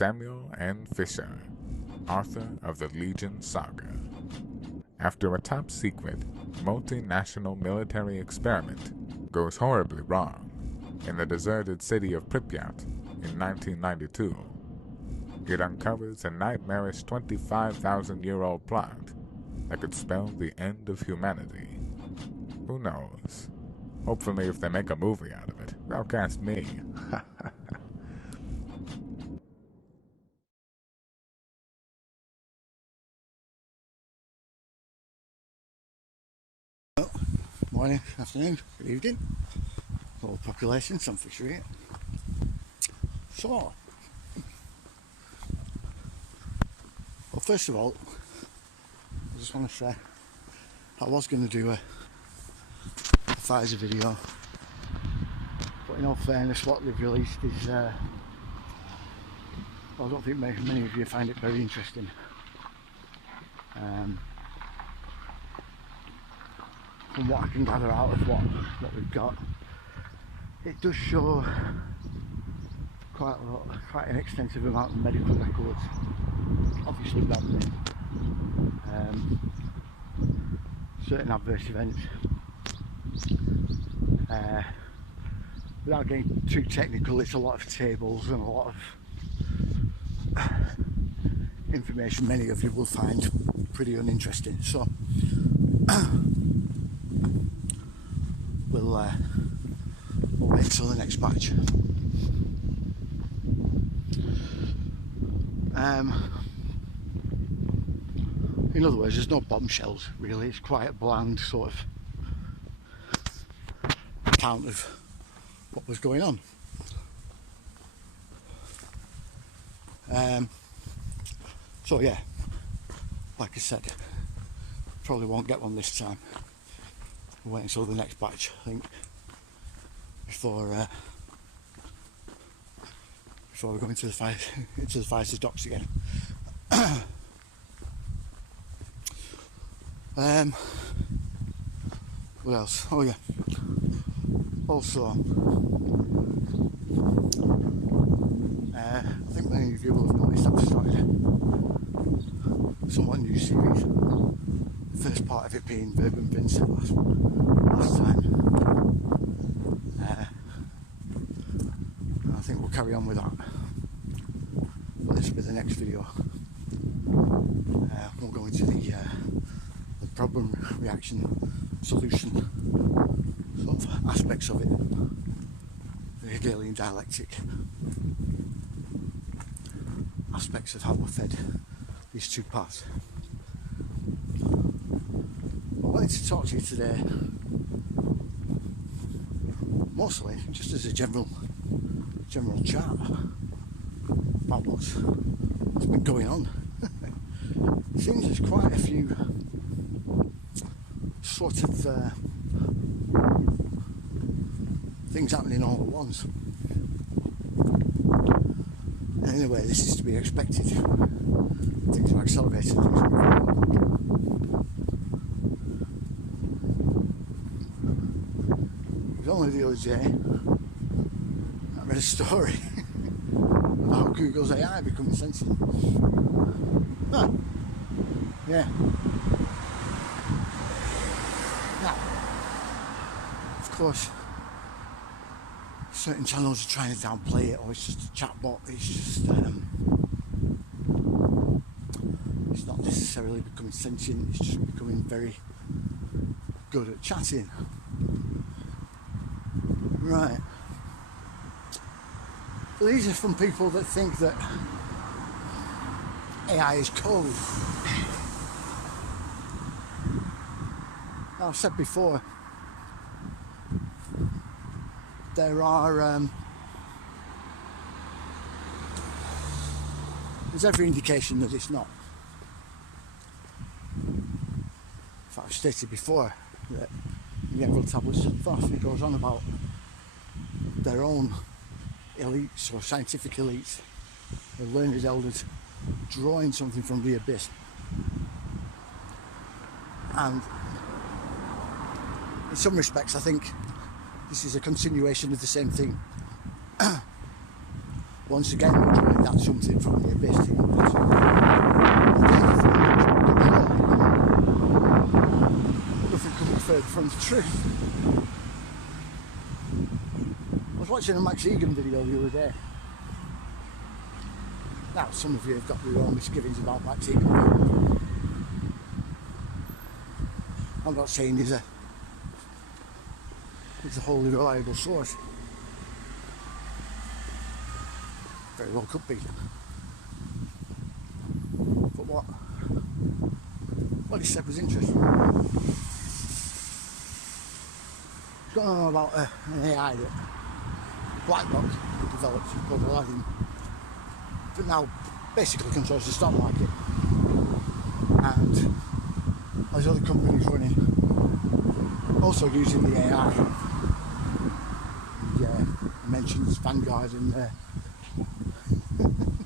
Samuel N. Fisher, author of the Legion Saga. After a top-secret, multinational military experiment goes horribly wrong in the deserted city of Pripyat in 1992, it uncovers a nightmarish 25,000-year-old plot that could spell the end of humanity. Who knows? Hopefully if they make a movie out of it, they'll cast me. Morning, afternoon, good evening. Whole population, some fishery. So, well, first of all, I just want to say I was going to do a Pfizer video, but in all fairness, what they've released is, well, I don't think many of you find it very interesting. From what I can gather out of what we've got, it does show quite an extensive amount of medical records, obviously without certain adverse events. Without getting too technical, it's a lot of tables and a lot of information many of you will find pretty uninteresting. So we'll wait till the next batch. In other words, there's no bombshells really. It's quite a bland sort of account of what was going on. So yeah, like I said, probably won't get one this time. We'll wait until the next batch, I think, before we go into the Pfizer's docks again. What else? Oh yeah. Also, I think many of you will have noticed I've started a somewhat new series. The first part of it being Bourbon Vincent last time. I think we'll carry on with that. But this will be the next video. We'll go into the problem, reaction, solution sort of aspects of it. The Hegelian dialectic aspects of how we're fed these two paths. I wanted to talk to you today mostly just as a general chat about what's been going on. It seems there's quite a few sort of things happening all at once. Anyway, this is to be expected. Things are accelerating. It was only the other day I read a story about Google's AI becoming sentient. Huh. Yeah. Now, of course, certain channels are trying to downplay it, or it's just a chatbot. It's just it's not necessarily becoming sentient. It's just becoming very good at chatting. Right. So these are from people that think that AI is code. Now, I've said before, there are there's every indication that it's not. In fact, I've stated before that the Emerald Tablets of Thoth, it goes on about their own elites or scientific elites, the learned elders, drawing something from the abyss. And in some respects, I think this is a continuation of the same thing. once again, that's something from the abyss. Nothing could be further from the truth. I was watching a Max Egan video the other day. Now, some of you have got your own misgivings about Max Egan. I'm not saying he's a wholly reliable source. Very well could be. But what he said was interesting. He's going on about an AI that BlackRock developed called Aladdin, that now basically controls the stock market, and there's other companies running, also using the AI. He mentions Vanguard and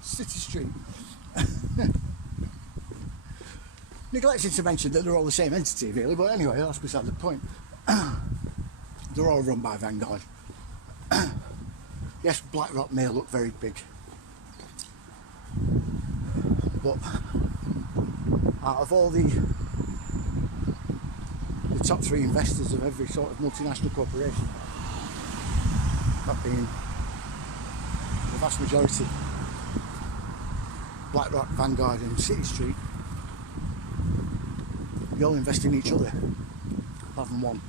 City Street. Neglecting to mention that they're all the same entity, really, but anyway, that's beside the point. They're all run by Vanguard. Yes, BlackRock may look very big, but out of all the top 3 investors of every sort of multinational corporation, that being the vast majority, BlackRock, Vanguard and City Street, they all invest in each other, apart from one.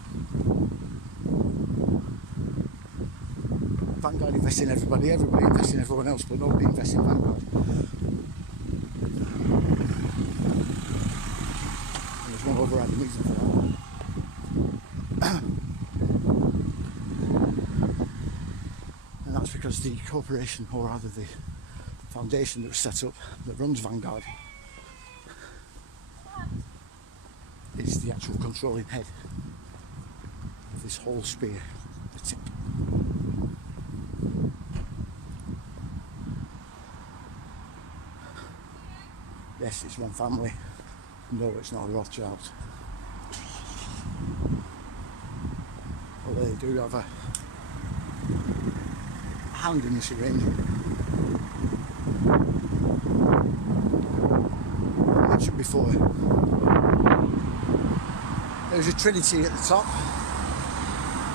Vanguard invests in everybody, everybody invests in everyone else, but nobody invests in Vanguard. And there's one overriding reason for that. And that's because the corporation, or rather the foundation that was set up that runs Vanguard, is the actual controlling head of this whole sphere. That's it. Yes, it's one family. No, it's not a Rothschild. Although they do have a hand in this arrangement. I mentioned before, there's a trinity at the top.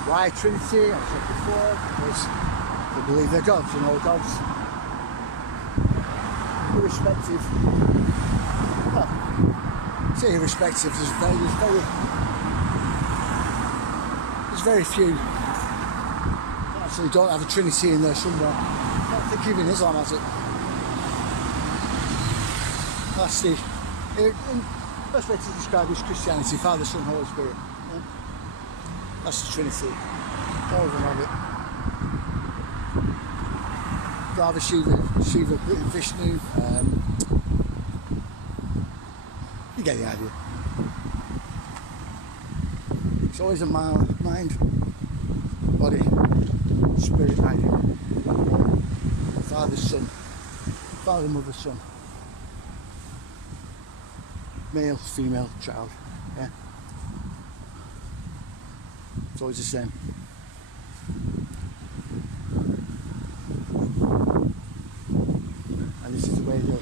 Why trinity? I said before, because they believe they're gods, and all gods, irrespective. Well, say irrespective. There's very few that actually don't have a trinity in there somewhere. I don't think even Islam has it. That's the best way to describe is Christianity: Father, Son, Holy Spirit. Yeah? That's the Trinity. All of them have it. Brahma, Shiva, Vishnu. You get the idea. It's always a mind, body, spirit idea. Father, Son. Father, Mother, Son. Male, female, child. Yeah. It's always the same. And this is the way they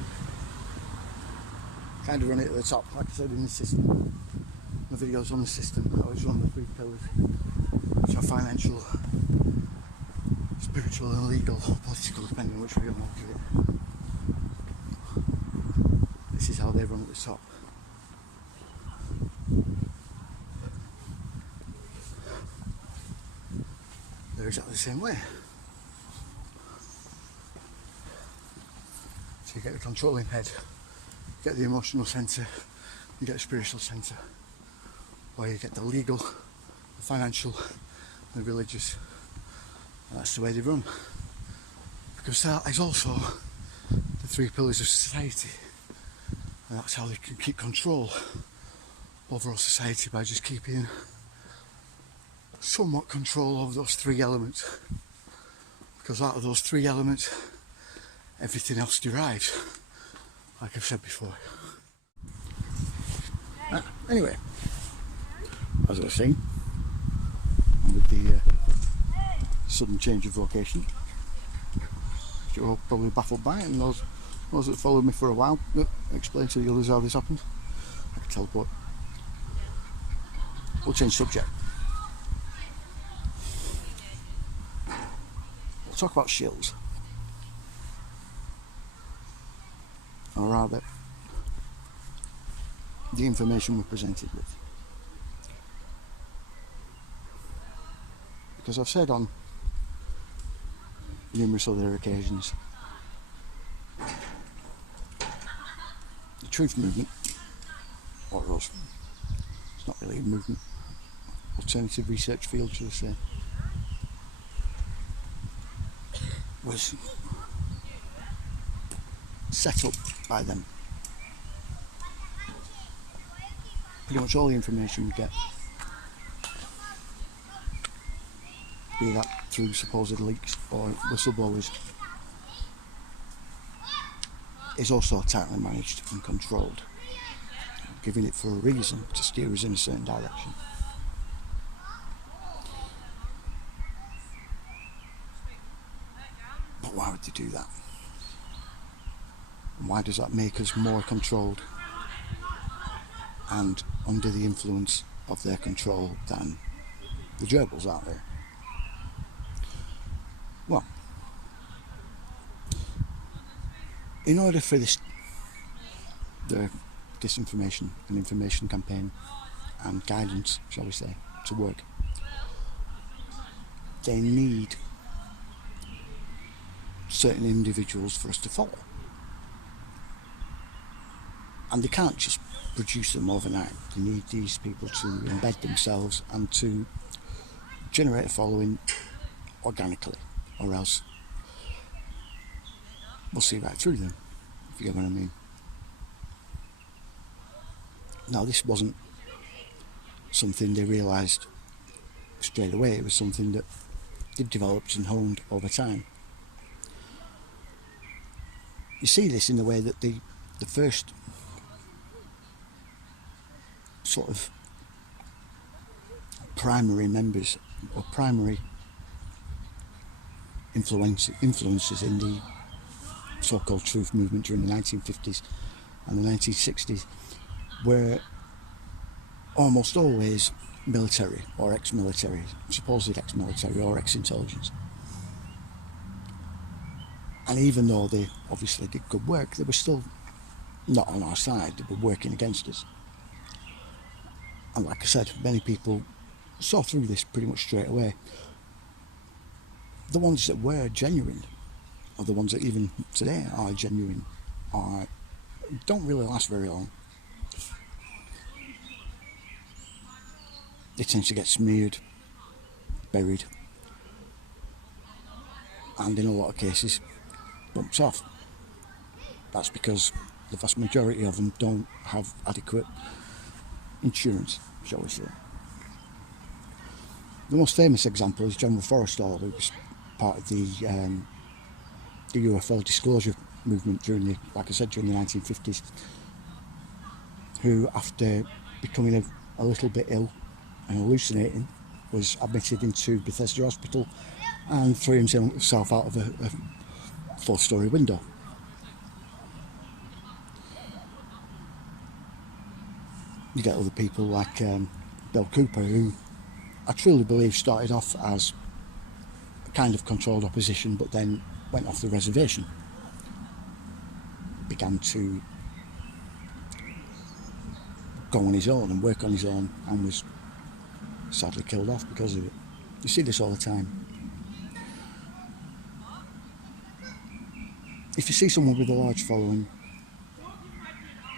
kind of run it at the top, like I said, in the system. My videos on the system, I always run the 3 pillars, which are financial, spiritual and legal, political, depending on which way you want to look at it. This is how they run at the top. They're exactly the same way. So you get the controlling head, you get the emotional centre, you get the spiritual centre, or you get the legal, the financial, the religious. And that's the way they run. Because that is also the 3 pillars of society. And that's how they can keep control over our society, by just keeping somewhat control over those 3 elements. Because out of those 3 elements, everything else derives, like I've said before. Anyway, as I was saying, with the sudden change of vocation, you're all probably baffled by it, and those that followed me for a while explain to the others how this happened. I can teleport. We'll change subject. We'll talk about shills. Or rather, the information we're presented with. Because I've said on numerous other occasions, the truth movement, or us, it's not really a movement, alternative research field, should I say, was set up by them. Pretty much all the information we get, be that through supposed leaks or whistleblowers, is also tightly managed and controlled, giving it for a reason to steer us in a certain direction. But why would they do that? And why does that make us more controlled and under the influence of their control than the gerbils out there? Well, in order for the disinformation and information campaign and guidance, shall we say, to work, they need certain individuals for us to follow. And they can't just produce them overnight. They need these people to embed themselves and to generate a following organically, or else we'll see right through them, if you get what I mean. Now, this wasn't something they realised straight away. It was something that they've developed and honed over time. You see this in the way that the first sort of primary members or primary influences in the so-called truth movement during the 1950s and the 1960s were almost always military or ex-military, supposed ex-military or ex-intelligence. And even though they obviously did good work, they were still not on our side. They were working against us. And like I said, many people saw through this pretty much straight away. The ones that were genuine, or the ones that even today are genuine, don't really last very long. They tend to get smeared, buried, and in a lot of cases bumped off. That's because the vast majority of them don't have adequate insurance, shall we say. The most famous example is General Forrestal, who was part of the UFO disclosure movement during the 1950s, who, after becoming a little bit ill and hallucinating, was admitted into Bethesda Hospital and threw himself out of a 4-storey window. You get other people like Bill Cooper, who I truly believe started off as a kind of controlled opposition, but then went off the reservation, began to go on his own and work on his own, and was sadly killed off because of it. You see this all the time. If you see someone with a large following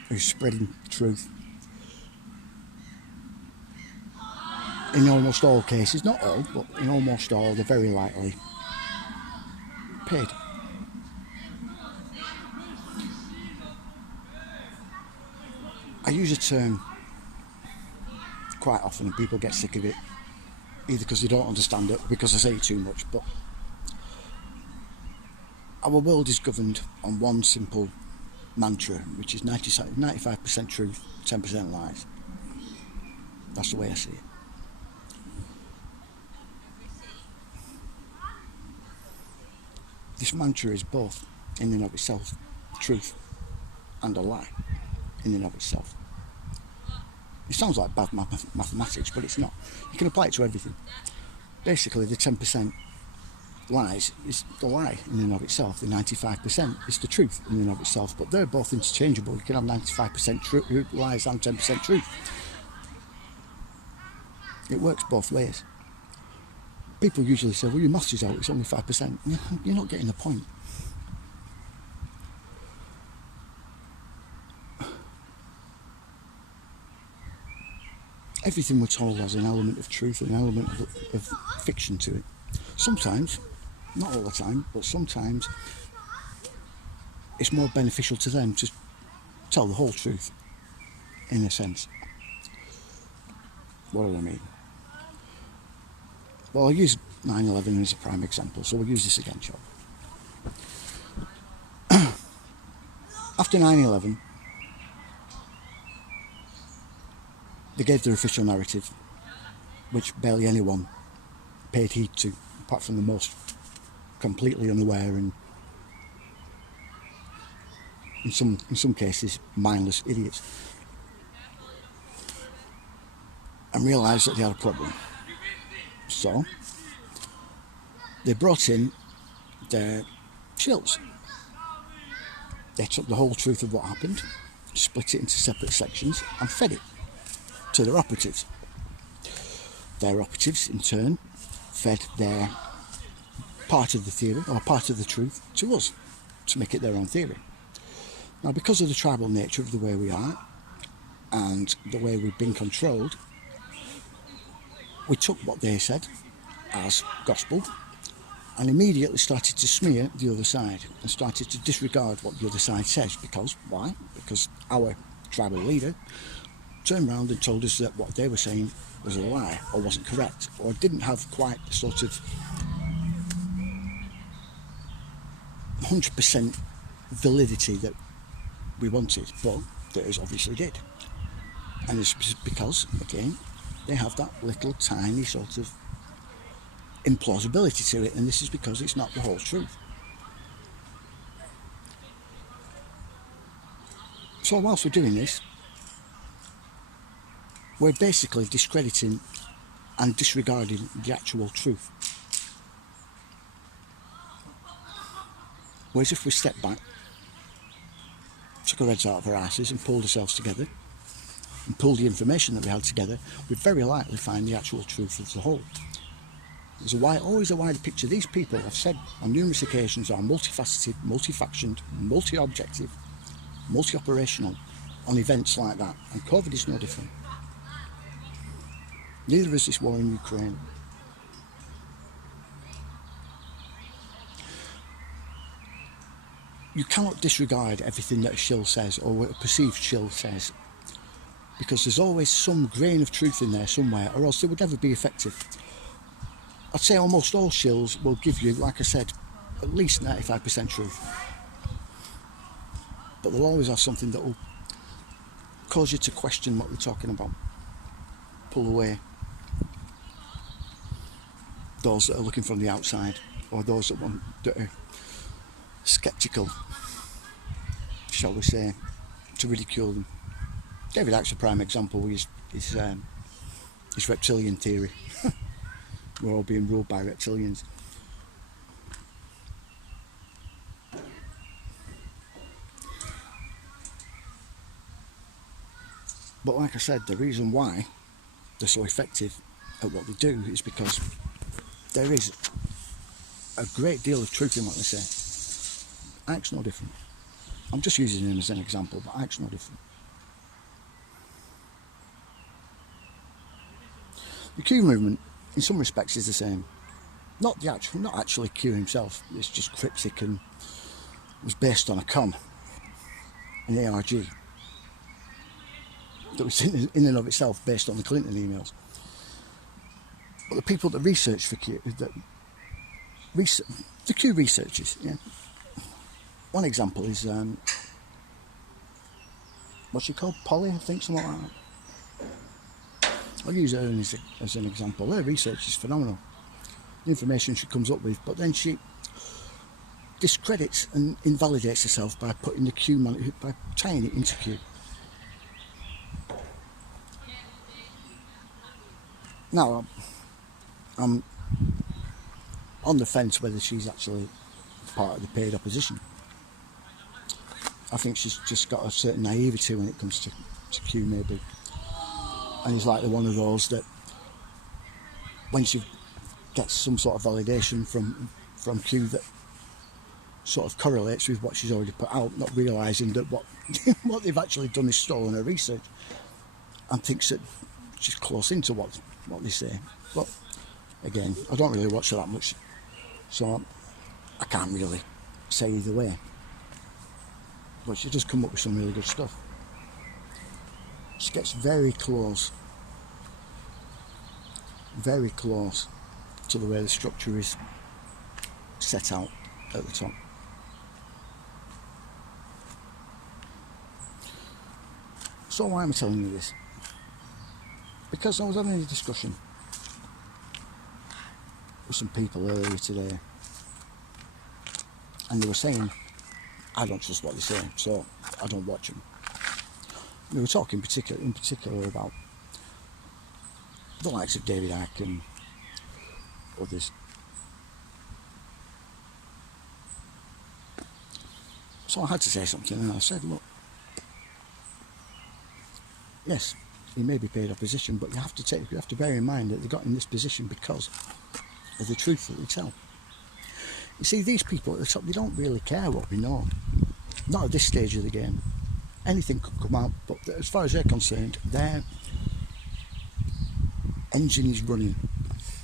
who's spreading truth, in almost all cases, not all, but in almost all, they're very likely paid. I use a term quite often and people get sick of it, either because they don't understand it or because I say it too much, but our world is governed on one simple mantra, which is 95% truth, 10% lies. That's the way I see it. this mantra is both in and of itself truth and a lie in and of itself. It sounds like bad mathematics, but it's not. You can apply it to everything. Basically, the 10% lies is the lie in and of itself. The 95% is the truth in and of itself. But they're both interchangeable. You can have 95% lies and 10% truth. It works both ways. People usually say, well, your maths is out, it's only 5%. You're not getting the point. Everything we're told has an element of truth and an element of fiction to it. Sometimes, not all the time, but sometimes it's more beneficial to them to tell the whole truth, in a sense. What do I mean? Well, I'll use 9/11 as a prime example, so we'll use this again, shall we? After 9/11, they gave their official narrative, which barely anyone paid heed to, apart from the most completely unaware and, in some cases, mindless idiots, and realised that they had a problem. So they brought in their shills. They took the whole truth of what happened, split it into separate sections, and fed it to their operatives. Their operatives, in turn, fed their part of the theory, or part of the truth, to us, to make it their own theory. Now, because of the tribal nature of the way we are, and the way we've been controlled, we took what they said as gospel and immediately started to smear the other side and started to disregard what the other side says. Because, why? Because our tribal leader turned around and told us that what they were saying was a lie, or wasn't correct, or didn't have quite the sort of 100% validity that we wanted, but theirs obviously did. And it's because, again, they have that little tiny sort of implausibility to it, and this is because it's not the whole truth. So whilst we're doing this, we're basically discrediting and disregarding the actual truth. Whereas if we step back, took our heads out of our asses and pulled ourselves together, and pulled the information that we had together, we'd very likely find the actual truth of the whole. There's always a wider picture. These people, I've said on numerous occasions, are multifaceted, multifactioned, multi-objective, multi-operational on events like that, and COVID is no different. Neither is this war in Ukraine. You cannot disregard everything that a shill says, or what a perceived shill says, because there's always some grain of truth in there somewhere, or else they would never be effective. I'd say almost all shills will give you, like I said, at least 95% truth. But they'll always have something that will cause you to question what they're talking about. Pull away those that are looking from the outside, or those that are sceptical, shall we say, to ridicule them. David Icke's a prime example with his reptilian theory. We're all being ruled by reptilians. But like I said, the reason why they're so effective at what they do is because there is a great deal of truth in what they say. Icke's no different. I'm just using him as an example, but Icke's no different. The Q movement, in some respects, is the same. Not actually Q himself. It's just cryptic and was based on a con, an ARG, that was in and of itself based on the Clinton emails. But the people that research for Q, the Q researchers, yeah. One example is what's she called? Polly, I think, something like that. I'll use her as an example. Her research is phenomenal. The information she comes up with, but then she discredits and invalidates herself by putting the Q man, by tying it into Q. Now, I'm on the fence whether she's actually part of the paid opposition. I think she's just got a certain naivety when it comes to Q, maybe. And it's like one of those that when she gets some sort of validation from Q that sort of correlates with what she's already put out, not realising that what they've actually done is stolen her research, and thinks that she's close into what they say. But again, I don't really watch her that much, so I can't really say either way. But she does come up with some really good stuff. She gets very close to the way the structure is set out at the top. So why am I telling you this? Because I was having a discussion with some people earlier today, and they were saying, I don't trust what they say, so I don't watch them. They were talking in particular about the likes of David Icke and others. So I had to say something, and I said, look, yes, he may be paid opposition, but you have to bear in mind that they got in this position because of the truth that they tell. You see, these people at the top, they don't really care what we know. Not at this stage of the game. Anything could come out, but as far as they're concerned, their engine is running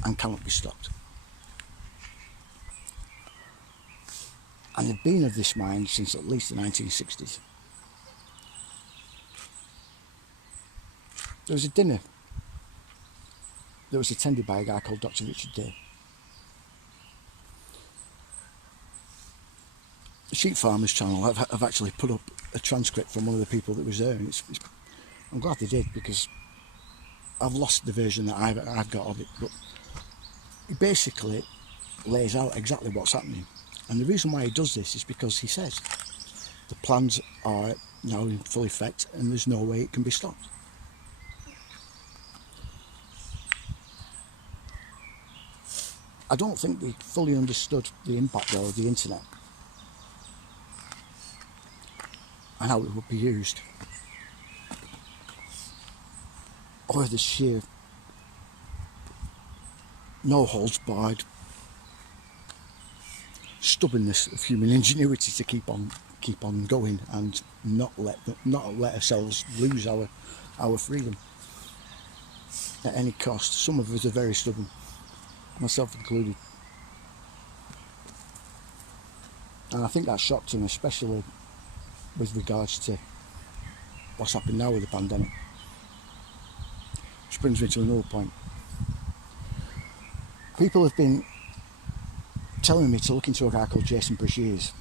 and cannot be stopped. And they've been of this mind since at least the 1960s. There was a dinner that was attended by a guy called Dr. Richard Day. The Sheep Farmers channel have actually put up a transcript from one of the people that was there, and I'm glad they did, because I've lost the version that I've got of it, but he basically lays out exactly what's happening. And the reason why he does this is because he says the plans are now in full effect and there's no way it can be stopped. I don't think they fully understood the impact though of the internet and how it would be used, or the sheer no holds barred stubbornness of human ingenuity to keep on going and not let ourselves lose our freedom at any cost. Some of us are very stubborn, myself included, and I think that shocked him, especially with regards to what's happened now with the pandemic. Which brings me to another point. People have been telling me to look into a guy called Jason Breshears,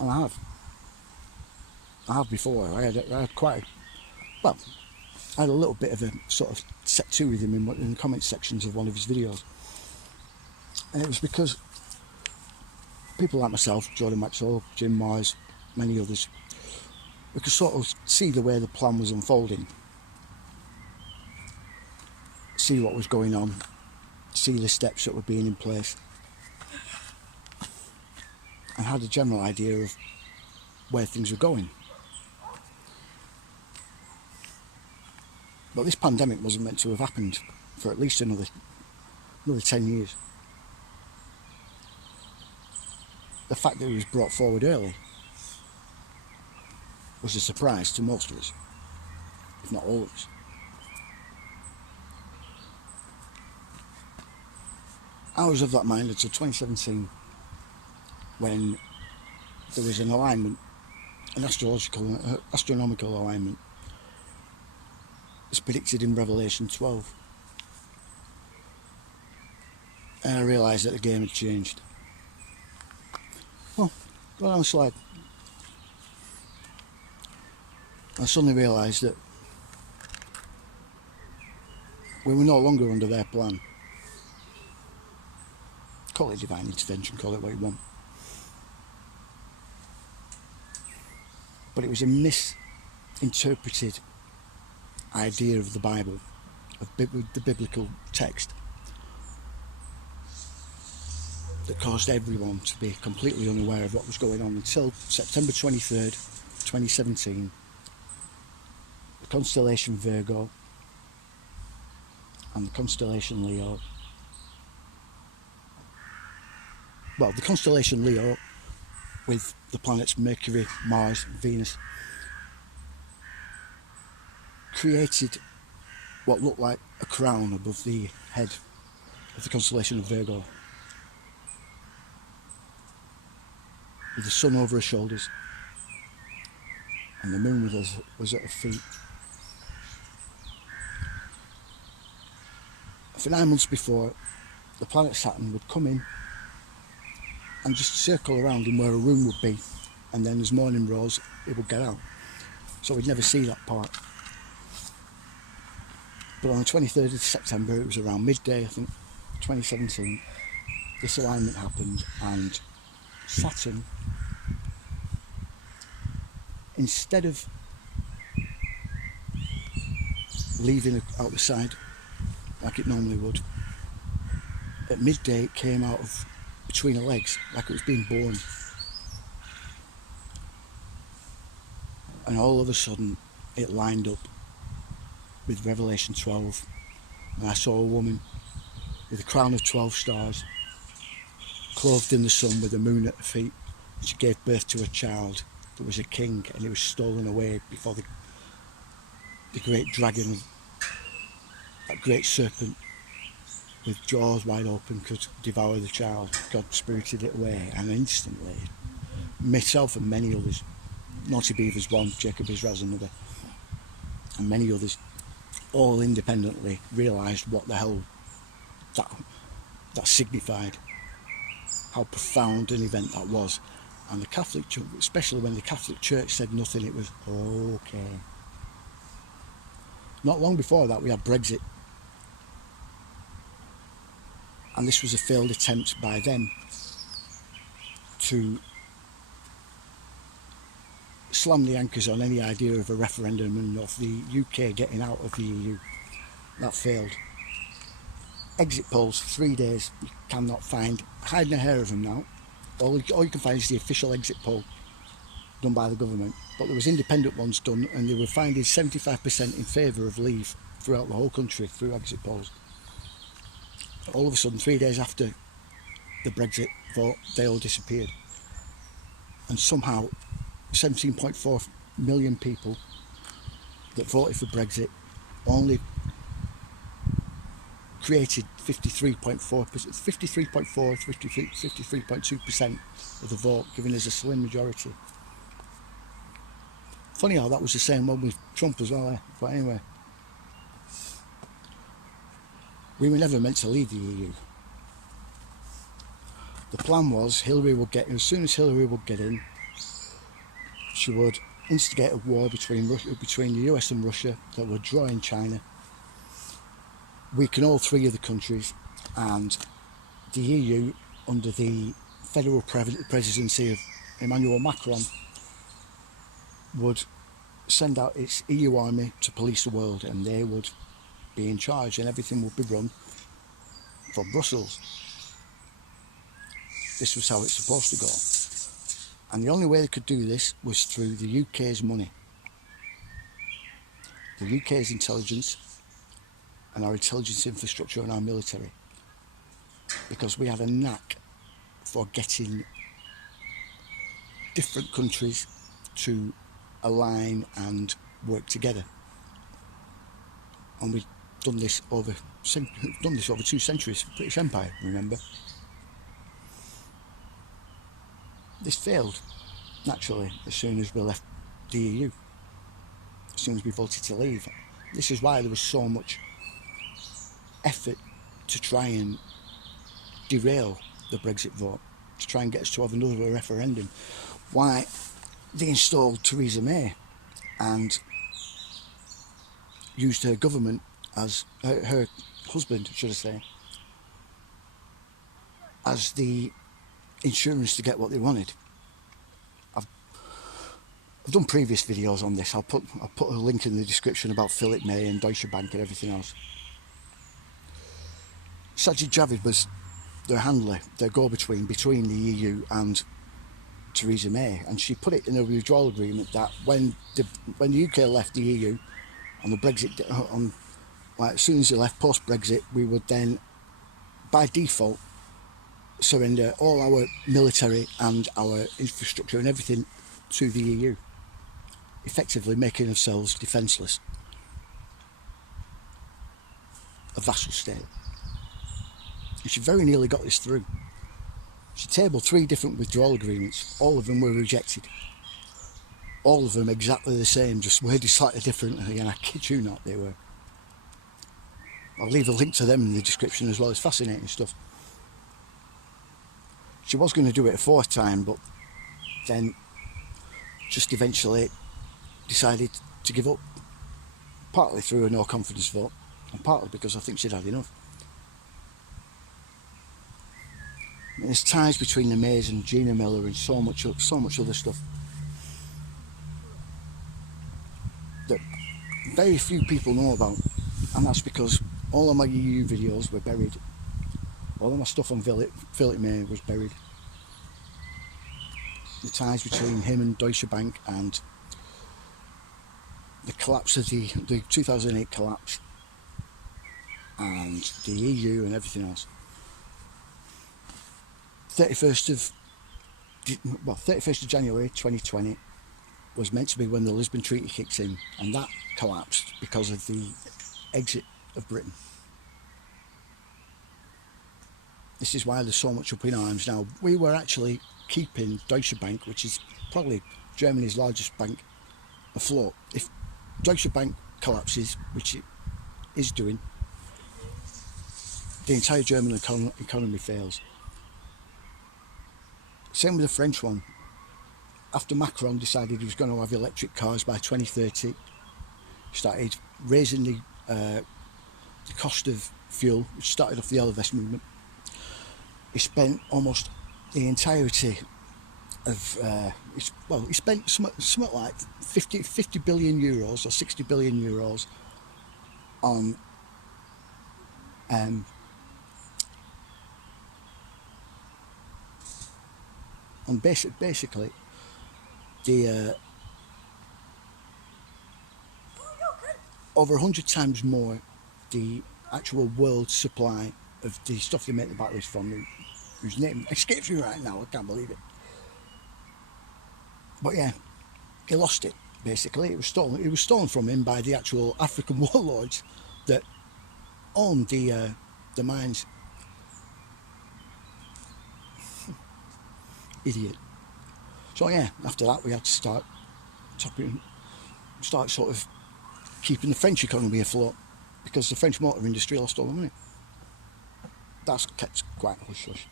and I have before. I had a little bit of a sort of set to with him in the comment sections of one of his videos, and it was because people like myself, Jordan Maxwell, Jim Mars, many others, we could sort of see the way the plan was unfolding, see what was going on, see the steps that were being in place, and had a general idea of where things were going. But this pandemic wasn't meant to have happened for at least another 10 years. The fact that it was brought forward early was a surprise to most of us, if not all of us. I was of that mind until 2017, when there was an alignment, an astronomical alignment, as predicted in Revelation 12. And I realised that the game had changed. Well, go down the slide. I suddenly realised that we were no longer under their plan. Call it divine intervention, call it what you want. But it was a misinterpreted idea of the Bible, of the biblical text, that caused everyone to be completely unaware of what was going on until September 23rd, 2017. The constellation Virgo and the constellation Leo. Well, the constellation Leo, with the planets Mercury, Mars, Venus, created what looked like a crown above the head of the constellation of Virgo, with the sun over her shoulders and the moon was at her feet. For 9 months before, the planet Saturn would come in and just circle around in where a room would be, and then as morning rose it would get out, so we'd never see that part. But on the 23rd of September, it was around midday I think, 2017, this alignment happened, and Saturn, instead of leaving out the side like it normally would, at midday it came out of between her legs like it was being born. And all of a sudden it lined up with Revelation 12, and I saw a woman with a crown of 12 stars, clothed in the sun with the moon at her feet, and she gave birth to a child that was a king, and he was stolen away before the great dragon, that great serpent with jaws wide open, could devour the child. God spirited it away, and instantly myself and many others, Naughty Beavers one, Jacob Israel's another, and many others, all independently realised what the hell that signified, how profound an event that was. And the Catholic Church, especially when the Catholic Church said nothing, it was okay. Not long before that we had Brexit, and this was a failed attempt by them to slam the anchors on any idea of a referendum and of the UK getting out of the EU. That failed. Exit polls, 3 days, you cannot find, hiding a hair of them now. All you can find is the official exit poll done by the government, but there was independent ones done, and they were finding 75% in favour of leave throughout the whole country through exit polls. All of a sudden, 3 days after the Brexit vote, they all disappeared, and somehow 17.4 million people that voted for Brexit only created 53.2% of the vote, giving us a slim majority. Funny how that was the same one with Trump as well, but anyway, we were never meant to leave the EU. The plan was Hillary would get, as soon as Hillary would get in, she would instigate a war between the US and Russia that would draw in China, weaken all three of the countries, and the EU, under the federal presidency of Emmanuel Macron, would send out its EU army to police the world, and they would be in charge, and everything would be run from Brussels. This was how it's supposed to go. And the only way they could do this was through the UK's money. The UK's intelligence and our intelligence infrastructure and our military. Because we had a knack for getting different countries to align and work together. And we've done this over 2 centuries, British Empire, remember? This failed, naturally, as soon as we left the EU, as soon as we voted to leave. This is why there was so much effort to try and derail the Brexit vote, to try and get us to have another referendum. Why they installed Theresa May and used her government as her husband, should I say, as the insurance to get what they wanted. I've done previous videos on this. I'll put a link in the description about Philip May and Deutsche Bank and everything else. Sajid Javid was their handler, their go-between between the EU and Theresa May, and she put it in a withdrawal agreement that when the UK left the EU on the Brexit, as soon as they left post-Brexit, we would then, by default, surrender all our military and our infrastructure and everything to the EU, effectively making ourselves defenceless, a vassal state. And she very nearly got this through. She tabled 3 different withdrawal agreements. All of them were rejected. All of them exactly the same, just worded slightly differently, and I kid you not, they were. I'll leave a link to them in the description as well. It's fascinating stuff. She was going to do it a 4th time, but then just eventually decided to give up. Partly through a no confidence vote, and partly because I think she'd had enough. There's ties between the Mays and Gina Miller and so much other stuff that very few people know about, and that's because all of my EU videos were buried. All of my stuff on Philip May was buried. The ties between him and Deutsche Bank and the collapse of the 2008 collapse and the EU and everything else. 31st of January 2020 was meant to be when the Lisbon Treaty kicks in, and that collapsed because of the exit of Britain. This is why there's so much up in arms now. We were actually keeping Deutsche Bank, which is probably Germany's largest bank, afloat. If Deutsche Bank collapses, which it is doing, the entire German economy fails. Same with the French one. After Macron decided he was going to have electric cars by 2030, he started raising the cost of fuel, which started off the Elvest movement. He spent almost the entirety of, he spent something like 50 billion euros or 60 billion euros on basically the over 100 times more the actual world supply of the stuff they make the batteries from, whose name escapes me right now. I can't believe it. But yeah, he lost it. Basically, it was stolen. It was stolen from him by the actual African warlords that owned the mines. Idiot. So yeah, after that we had to start sort of keeping the French economy afloat, because the French motor industry lost all the money. That's kept quite hush-hush.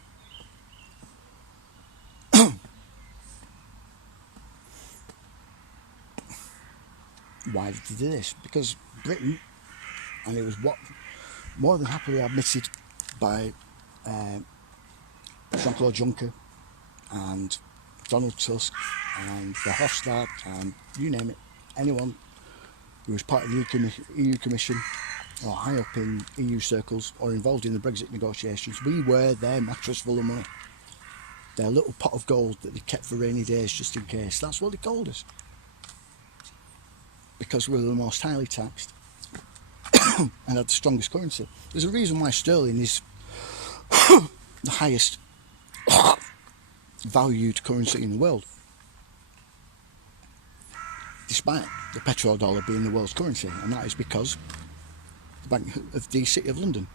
Why did they do this? Because Britain, and it was what more than happily admitted by Jean-Claude Juncker and Donald Tusk and Verhofstadt and you name it, anyone who was part of the EU Commission or high up in EU circles or involved in the Brexit negotiations, we were their mattress full of money. Their little pot of gold that they kept for rainy days just in case. That's what they called us. Because we were the most highly taxed and had the strongest currency. There's a reason why sterling is the highest valued currency in the world, despite the petrodollar being the world's currency, and that is because the Bank of the City of London.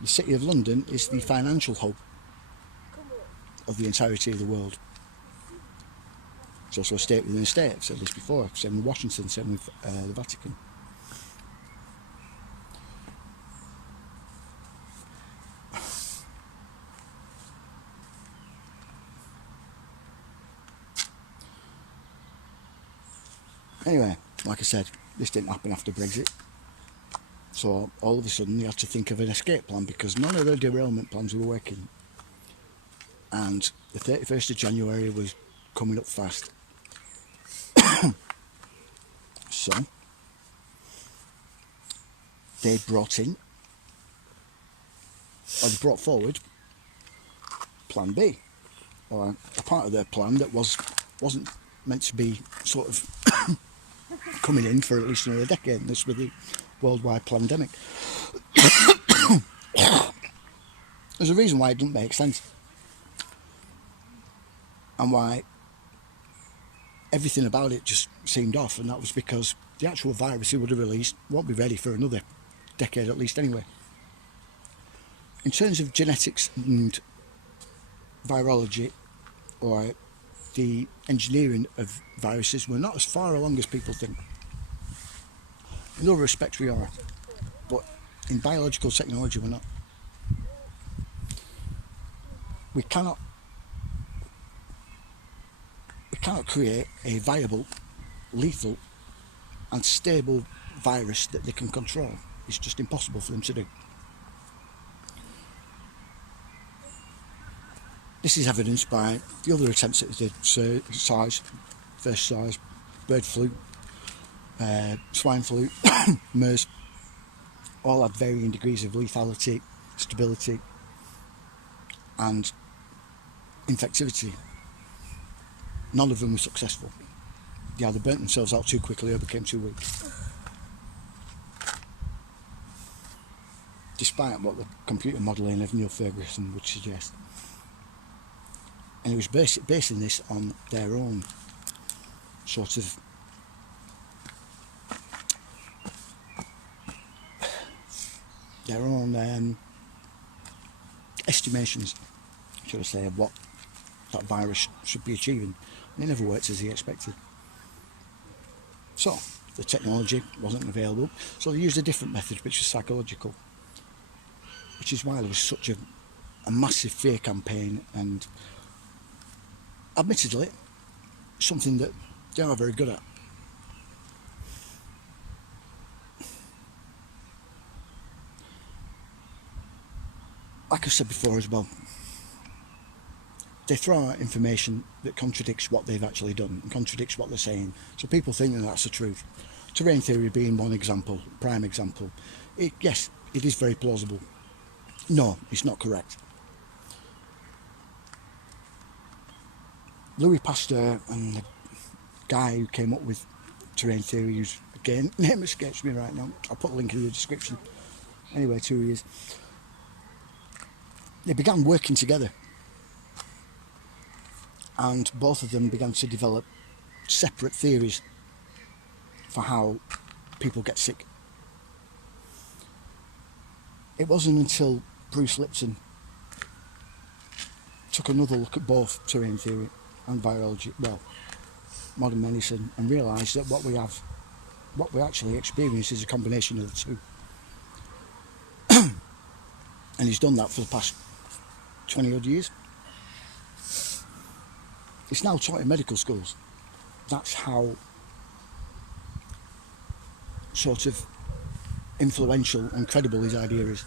The City of London is the financial hub of the entirety of the world. It's also a state within a state. I've said this before. Same with Washington, same with the Vatican. Anyway, like I said, this didn't happen after Brexit. So all of a sudden they had to think of an escape plan, because none of their derailment plans were working. And the 31st of January was coming up fast. So they brought forward Plan B, or a part of their plan that wasn't meant to be sort of coming in for at least another decade. And this with the worldwide pandemic. There's a reason why it didn't make sense, and why everything about it just seemed off, and that was because the actual virus it would have released won't be ready for another decade at least anyway. In terms of genetics and virology, or the engineering of viruses, we're not as far along as people think. In other respects we are, but in biological technology we're not. We cannot create a viable, lethal and stable virus that they can control. It's just impossible for them to do. This is evidenced by the other attempts that they did. So SARS, first SARS, bird flu, swine flu, MERS, all had varying degrees of lethality, stability and infectivity. None of them were successful. They either burnt themselves out too quickly or became too weak. Despite what the computer modelling of Neil Ferguson would suggest. And it was basing this on their own sort of estimations, should I say, of what that virus should be achieving, and it never worked as he expected. So the technology wasn't available, so they used a different method, which was psychological, which is why there was such a massive fear campaign, and admittedly something that they are very good at. Like I said before as well, they throw out information that contradicts what they've actually done and contradicts what they're saying, so people think that that's the truth. Terrain theory being one example, prime example. Yes, it is very plausible. No, it's not correct. Louis Pasteur and the guy who came up with terrain theory, whose again name escapes me right now, I'll put a link in the description, anyway, 2 years, they began working together, and both of them began to develop separate theories for how people get sick. It wasn't until Bruce Lipton took another look at both terrain theory and virology, well, modern medicine, and realised that what we actually experience is a combination of the two. And he's done that for the past 20 odd years. It's now taught in medical schools. That's how sort of influential and credible his idea is,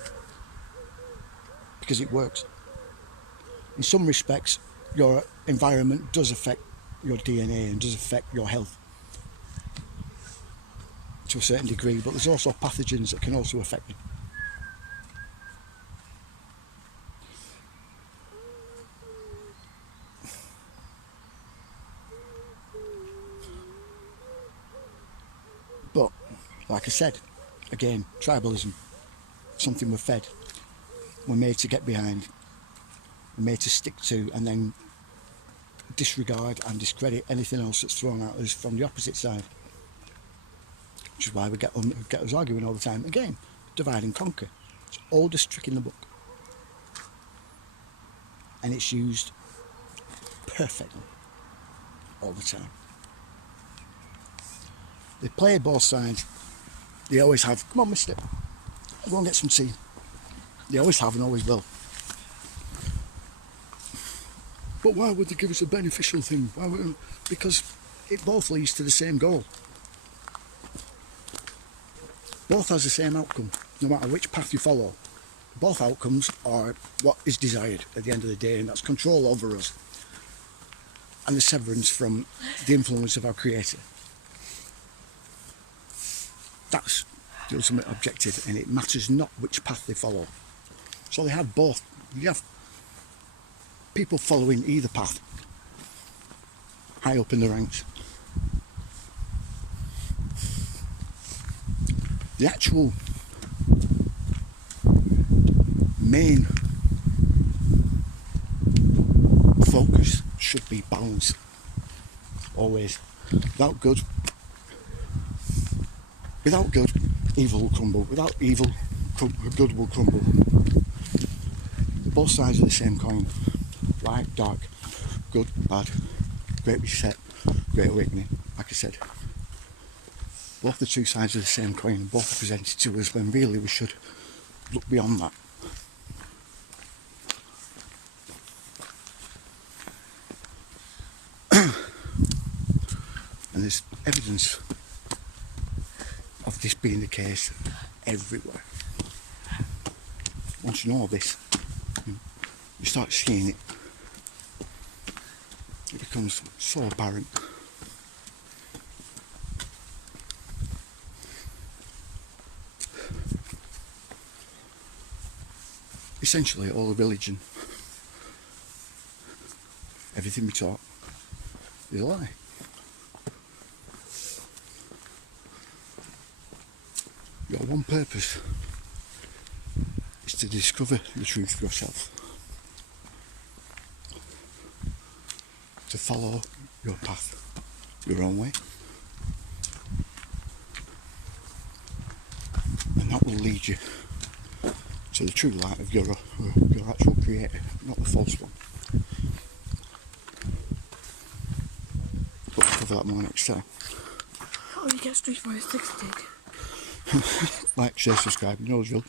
because it works. In some respects, your environment does affect your DNA and does affect your health to a certain degree, but there's also pathogens that can also affect you. But, like I said, again, tribalism, something we're fed, we're made to get behind, we're made to stick to, and then disregard and discredit anything else that's thrown at us from the opposite side. Which is why we get us arguing all the time. Again, divide and conquer. It's the oldest trick in the book. And it's used perfectly all the time. They play both sides. They always have. Come on, mister. Go and get some tea. They always have and always will. But why would they give us a beneficial thing? Because it both leads to the same goal. Both has the same outcome, no matter which path you follow. Both outcomes are what is desired at the end of the day, and that's control over us and the severance from the influence of our Creator. That's the ultimate objective, and it matters not which path they follow. So they have both. You have people following either path, high up in the ranks. The actual main focus should be balance, always. Without good, evil will crumble. Without evil, good will crumble. Both sides of the same coin. Light, dark, good, bad, great reset, great awakening. Like I said, both the two sides of the same coin, and both are presented to us when really we should look beyond that. And there's evidence of this being the case everywhere. Once you know this, you start seeing it. It becomes so apparent. Essentially, all the religion, everything we taught, is a lie. Your one purpose is to discover the truth for yourself, to follow your path, your own way, and that will lead you to the true light of your actual creator, not the false one. But we'll cover that more next time. How do you get Street Fighter 6 stick? Like, share, subscribe, you know the drill.